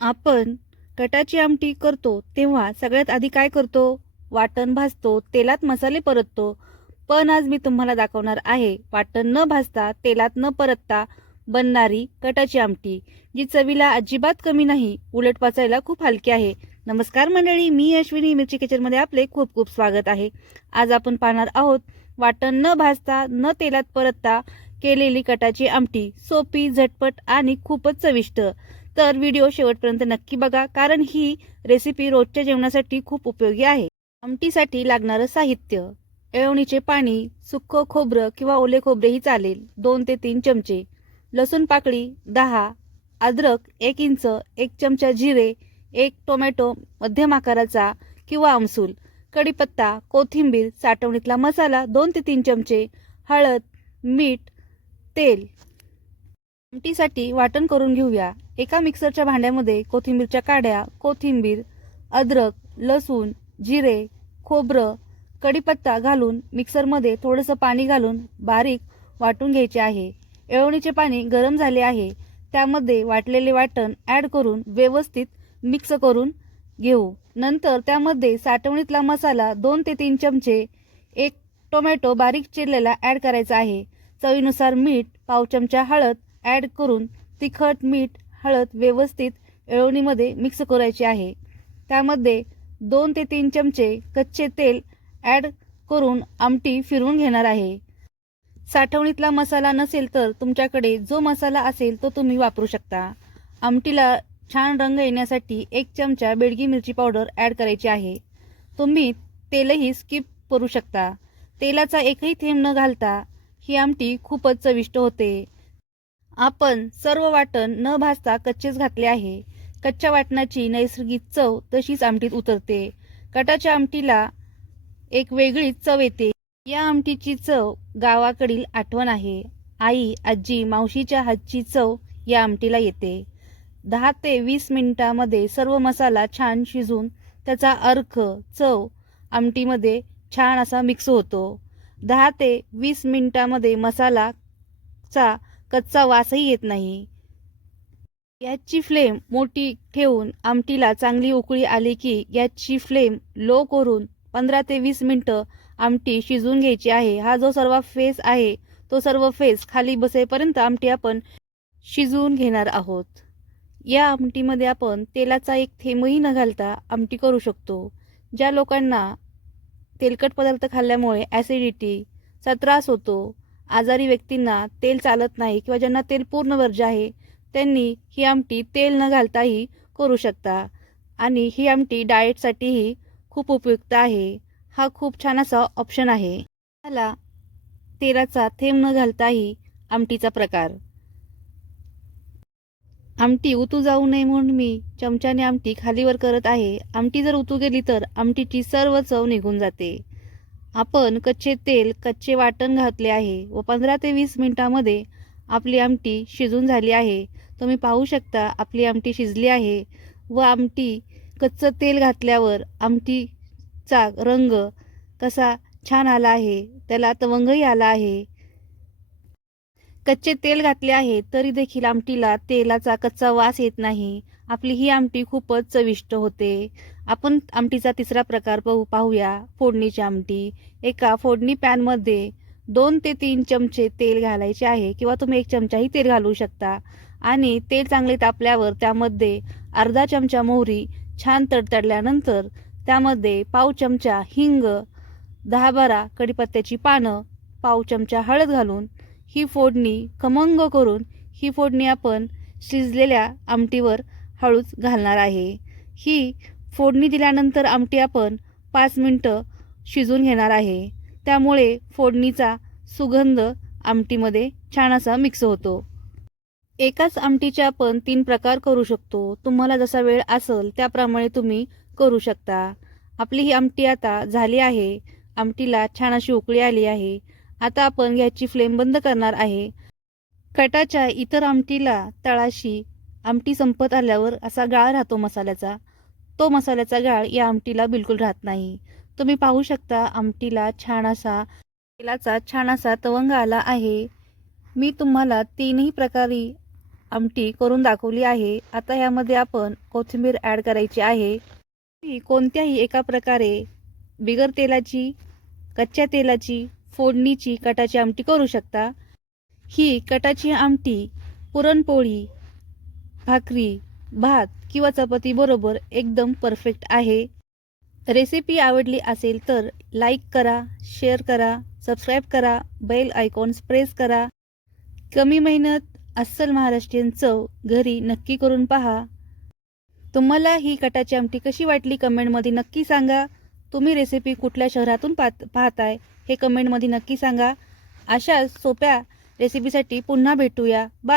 आपण कटाची आमटी करतो तेव्हा सगळ्यात आधी काय करतो? वाटण भाजतो, तेलात मसाले परततो. पण आज मी तुम्हाला दाखवणार आहे वाटण न भाजता, तेलात न परतता बनणारी कटाची आमटी, जी चवीला अजिबात कमी नाही, उलट पचायला खूप हलकी आहे. नमस्कार मंडळी, मी अश्विनी, मिरची किचनमध्ये आपले खूप खूप स्वागत आहे. आज आपण पाहणार आहोत वाटण न भाजता, न तेलात परतता केलेली कटाची आमटी. सोपी, झटपट आणि खूपच चविष्ट. तर व्हिडिओ शेवटपर्यंत नक्की बघा, कारण ही रेसिपी रोजच्या जेवणासाठी खूप उपयोगी आहे. आमटीसाठी लागणारं साहित्य: येळवणीचे पाणी, सुक्कं खोबरं किंवा ओले खोबरेही चालेल 2 ते 3 चमचे, लसूण पाकळी 10, अद्रक 1 इंच, 1 चमचा जिरे, 1 टोमॅटो मध्यम आकाराचा किंवा आमसूल, कढीपत्ता, कोथिंबीर, साठवणीतला मसाला 2 ते 3 चमचे, हळद, मीठ, तेल. आमटीसाठी वाटण करून घेऊया. एका मिक्सरच्या भांड्यामध्ये कोथिंबीरच्या काड्या, कोथिंबीर, अद्रक, लसूण, जिरे, खोबरं, कढीपत्ता घालून मिक्सरमध्ये थोडंसं पाणी घालून बारीक वाटून घ्यायचे आहे. येळवणीचे पाणी गरम झाले आहे, त्यामध्ये वाटलेले वाटण ॲड करून व्यवस्थित मिक्स करून घेऊ. नंतर त्यामध्ये साठवणीतला मसाला 2 ते 3 चमचे, 1 टोमॅटो बारीक चिरलेला ॲड करायचा आहे. चवीनुसार मीठ, पाव चमचा हळद ॲड करून तिखट, मीठ, हळद व्यवस्थित येळवणीमध्ये मिक्स करायचे आहे. त्यामध्ये 2 ते 3 चमचे कच्चे तेल ॲड करून आमटी फिरवून घेणार आहे. साठवणीतला मसाला नसेल तर तुमच्याकडे जो मसाला असेल तो तुम्ही वापरू शकता. आमटीला छान रंग येण्यासाठी 1 चमचा बेडगी मिरची पावडर ॲड करायची आहे. तुम्ही तेलही स्किप करू शकता. तेलाचा एकही थेंब न घालता ही आमटी खूपच चविष्ट होते. आपण सर्व वाटण न भाजता कच्चेच घातले आहे. कच्च्या वाटणाची नैसर्गिक चव तशीच आमटीत उतरते. कटाच्या आमटीला एक वेगळीच चव येते. या आमटीची चव गावाकडील आठवण आहे. आई, आजी, मावशीच्या हातची चव या आमटीला येते. 10 ते 20 मिनिटांमध्ये सर्व मसाला छान शिजून त्याचा अर्क, चव आमटीमध्ये छान असा मिक्स होतो. 10 ते 20 मिनिटांमध्ये मसालाचा कच्चा वासही येत नाही. गॅसची फ्लेम मोठी ठेवून आमटीला चांगली उकळी आली की गॅसची फ्लेम लो करून 15 ते 20 मिनिटं आमटी शिजवून घ्यायची आहे. हा जो सर्व फेस आहे तो सर्व फेस खाली बसेपर्यंत आमटी आपण शिजवून घेणार आहोत. या आमटीमध्ये आपण तेलाचा एक थेंबही न घालता आमटी करू शकतो. ज्या लोकांना तेलकट पदार्थ खाल्ल्यामुळे ॲसिडिटीचा त्रास होतो, आजारी व्यक्तींना तेल चालत नाही किंवा ज्यांना तेल पूर्ण वर्ज्य आहे, त्यांनी ही आमटी तेल न घालताही करू शकता. आणि ही आमटी डाएटसाठीही खूप उपयुक्त आहे. हा खूप छान असा ऑप्शन आहे. मला तेलाचा थेंब न घालताही आमटीचा प्रकार. आमटी उतू जाऊ नये म्हणून मी चमच्याने आमटी खालीवर करत आहे. आमटी जर उतू गेली तर आमटीची सर्व चव निघून जाते. आपण कच्चे तेल, कच्चे वाटण घातले आहे व 15 ते 20 मिनिटांमध्ये आपली आमटी शिजून झाली आहे. तुम्ही पाहू शकता आपली आमटी शिजली आहे व आमटी कच्चं तेल घातल्यावर आमटीचा रंग कसा छान आला आहे, त्याला तवंगही आला आहे. कच्चे तेल घातले आहे तरी देखील आमटीला तेलाचा कच्चा वास येत नाही. आपली ही आमटी खूपच चविष्ट होते. आपण आमटीचा तिसरा प्रकार पाहूया, फोडणीची आमटी. एका फोडणी पॅनमध्ये 2 ते 3 चमचे तेल घालायचे आहे किंवा तुम्ही 1 चमचाही तेल घालू शकता. आणि तेल चांगले तापल्यावर त्यामध्ये अर्धा चमचा मोहरी छान तडतडल्यानंतर त्यामध्ये पाव चमचा हिंग, 10-12 कढीपत्त्याची पानं, पाव चमचा हळद घालून ही फोडणी खमंग करून ही फोडणी आपण शिजलेल्या आमटीवर हळूच घालणार आहे. ही फोडणी दिल्यानंतर आमटी आपण 5 मिनिटं शिजून घेणार आहे. त्यामुळे फोडणीचा सुगंध आमटीमध्ये छान असा मिक्स होतो. एकाच आमटीचे आपण 3 प्रकार करू शकतो. तुम्हाला जसा वेळ असेल त्याप्रमाणे तुम्ही करू शकता. आपली ही आमटी आता झाली आहे. आमटीला छान अशी उकळी आली आहे. आता आपण गॅसची फ्लेम बंद करणार आहे. कटाच्या इतर आमटीला तळाशी आमटी संपत आल्यावर असा गाळ राहतो मसाल्याचा. तो मसाल्याचा गाळ या आमटीला बिलकुल राहत नाही. तुम्ही पाहू शकता आमटीला छान असा तेलाचा छान असा तवंग आला आहे. मी तुम्हाला 3ही प्रकारे आमटी करून दाखवली आहे. आता ह्यामध्ये आपण कोथिंबीर ॲड करायची आहे. ही कोणत्याही एका प्रकारे बिगर तेलाची, कच्च्या तेलाची, फोडणीची कटाची आमटी करू शकता. ही कटाची आमटी पुरणपोळी, भाकरी, भात किंवा चपाती बरोबर एकदम परफेक्ट आहे. रेसिपी आवडली असेल तर लाईक करा, शेअर करा, सबस्क्राईब करा, बेल आयकॉन्स प्रेस करा. कमी मेहनत अस्सल महाराष्ट्रीयन चव घरी नक्की करून पहा. तुम्हाला ही कटाची आमटी कशी वाटली कमेंटमध्ये नक्की सांगा. तुम्ही रेसिपी कुठल्या शहरातून पाहताय हे कमेंटमध्ये नक्की सांगा. अशा सोप्या रेसिपीसाठी पुन्हा भेटूया. बाय.